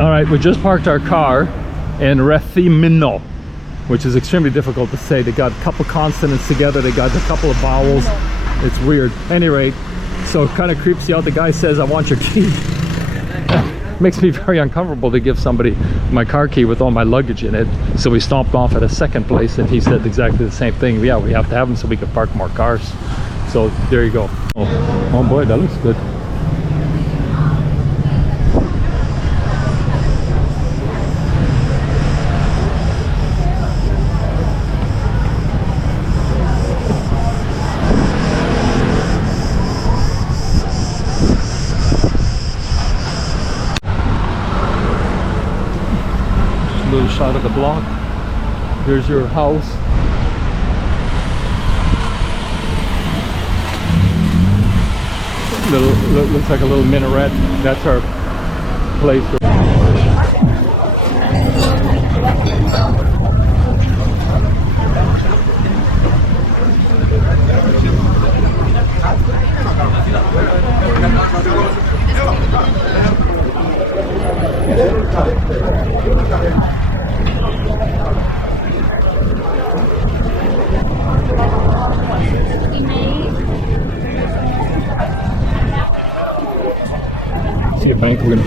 All right, we just parked our car in Rethymno, which is extremely difficult to say. They got a couple consonants together, they got a couple of vowels. It's weird. Any rate, so it kind of creeps you out. The guy says, I want your key. Makes me very uncomfortable to give somebody my car key with all my luggage in it. So we stopped off at a second place and he said exactly the same thing. Yeah, we have to have them so we can park more cars. So there you go. Oh boy, that looks good. Little shot of the block. Here's your house. Looks like a little minaret. That's our place. See a bank. We're gonna.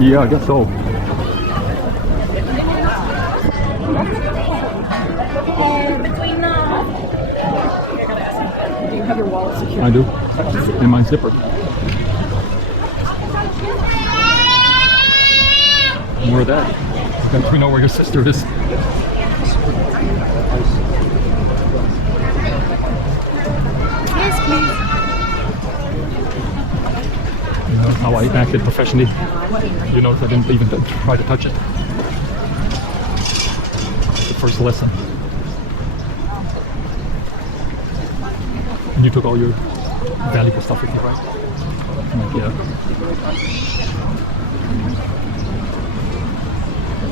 Yeah, I guess so. Do you have your wallet secure? I do. In my zipper. More of that. Don't we know where your sister is? Yes, please. You know how I acted professionally. You notice I didn't even try to touch it. The first lesson. And you took all your valuable stuff with you, right? Yeah.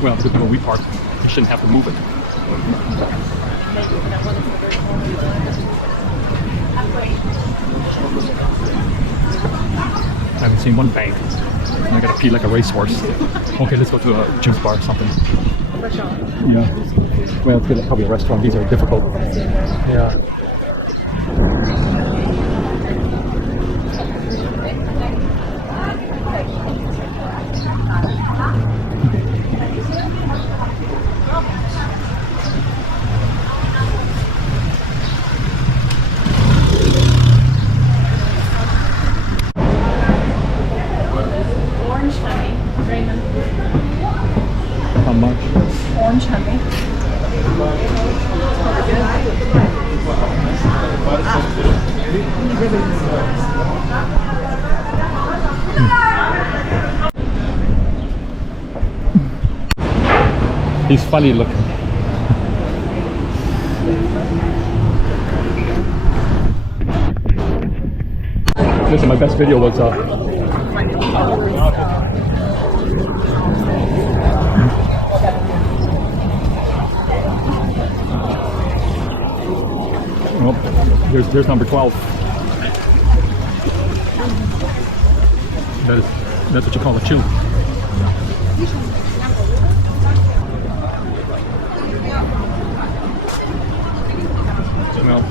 Well, because when we park, you shouldn't have to move it. I haven't seen one bank. And I gotta pee like a racehorse. Okay, let's go to a juice bar or something. Yeah. Well, it's probably a restaurant. These are difficult. Yeah. How much? Orange honey. He's funny looking. Listen, my best video was oh, here's number 12. That's what you call a chew. Well,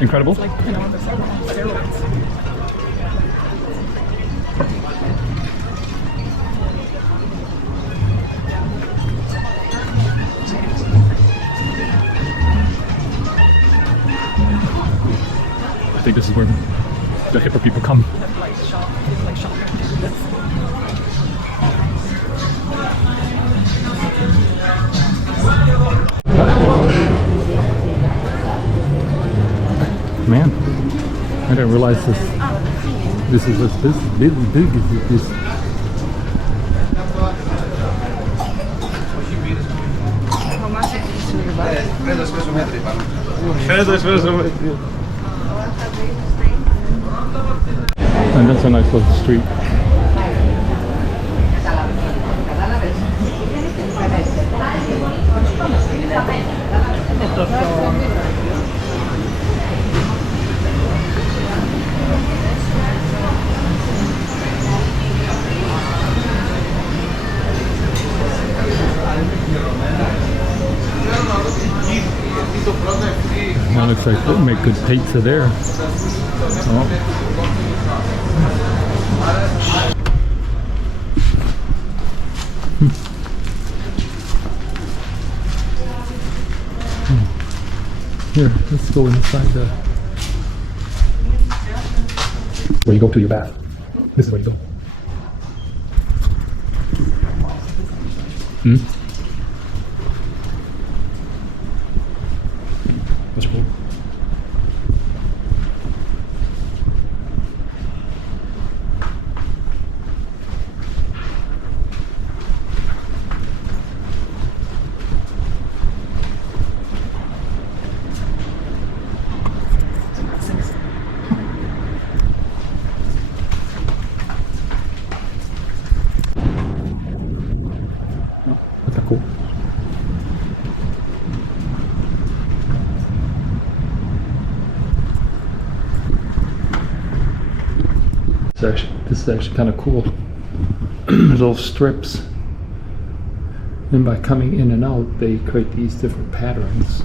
incredible. Like enormous steroids. I think this is where the hipper people come. Man, I didn't realize this is this big. And that's a nice little street. That looks like they make good pizza there. Oh. Here, let's go inside the... Where you go to your bath. This is where you go. That's cool. That's cool. This is actually kind of cool. Little strips. And by coming in and out, they create these different patterns.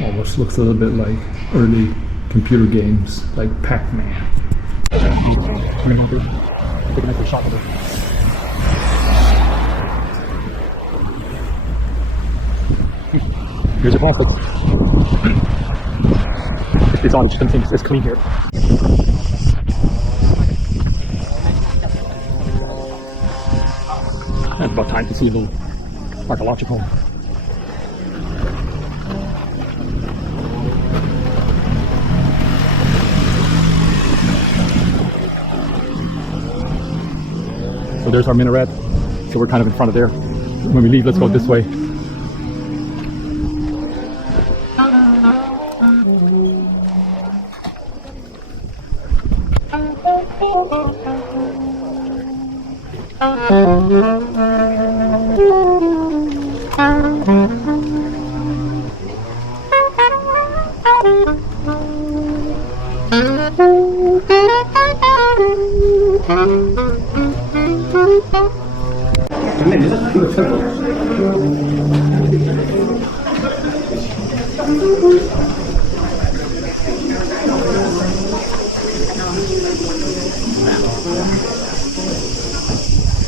Almost looks a little bit like early computer games, like Pac-Man. Take a nice shot of it. Here's your plastics. It's on, it's clean here. And it's about time to see a little archaeological. So there's our minaret. So we're kind of in front of there. When we leave, let's go this way.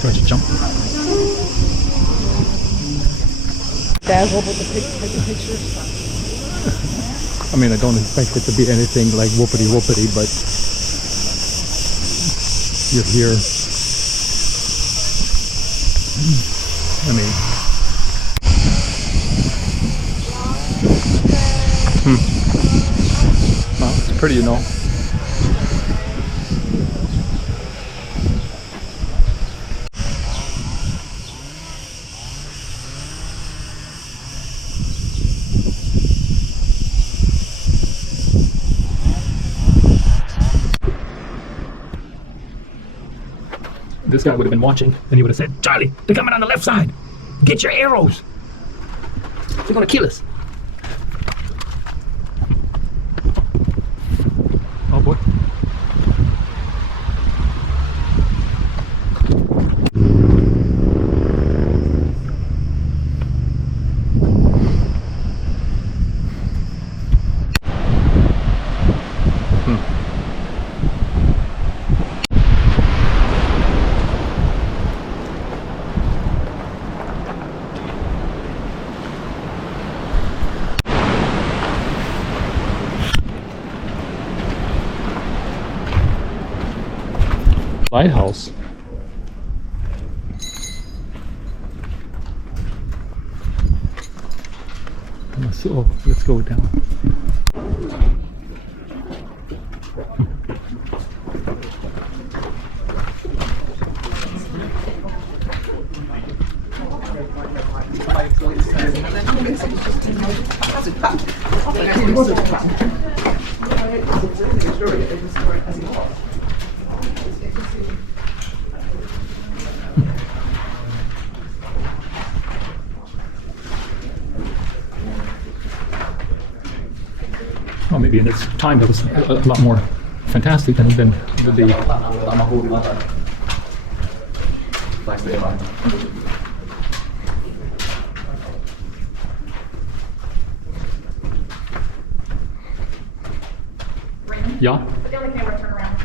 Try to jump. Dazzled with the taking pictures. I mean, I don't expect it to be anything like whoopity whoopity, but you're here. I mean, well, it's pretty, you know. This guy would have been watching and he would have said, "Charlie, they're coming on the left side. Get your arrows. They're gonna kill us." Oh boy. Lighthouse. So let's go down. Well, maybe in its time it was a lot more fantastic than the yeah. Put the other camera, turn around.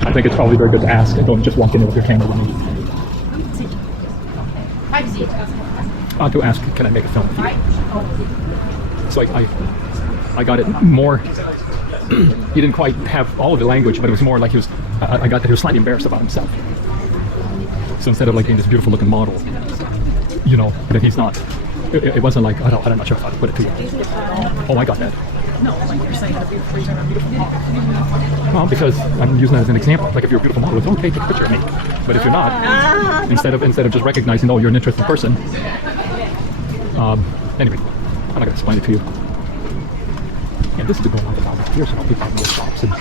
I think it's probably very good to ask. Don't just walk in with your camera with me. To ask, can I make a film with you? So I got it more. He didn't quite have all of the language, but it was more like he was. I got that he was slightly embarrassed about himself. So instead of like being this beautiful looking model, you know, that he's not. It wasn't like I'm not sure how to put it to you. Oh, I got that. No, like you're saying that a beautiful model. Well, because I'm using that as an example. Like if you're a beautiful model, it's okay, take a picture of me. But if you're not, instead of just recognizing, oh, you're an interesting person. Anyway, I'm not gonna explain it to you. And this is going on for here, so people have more shops and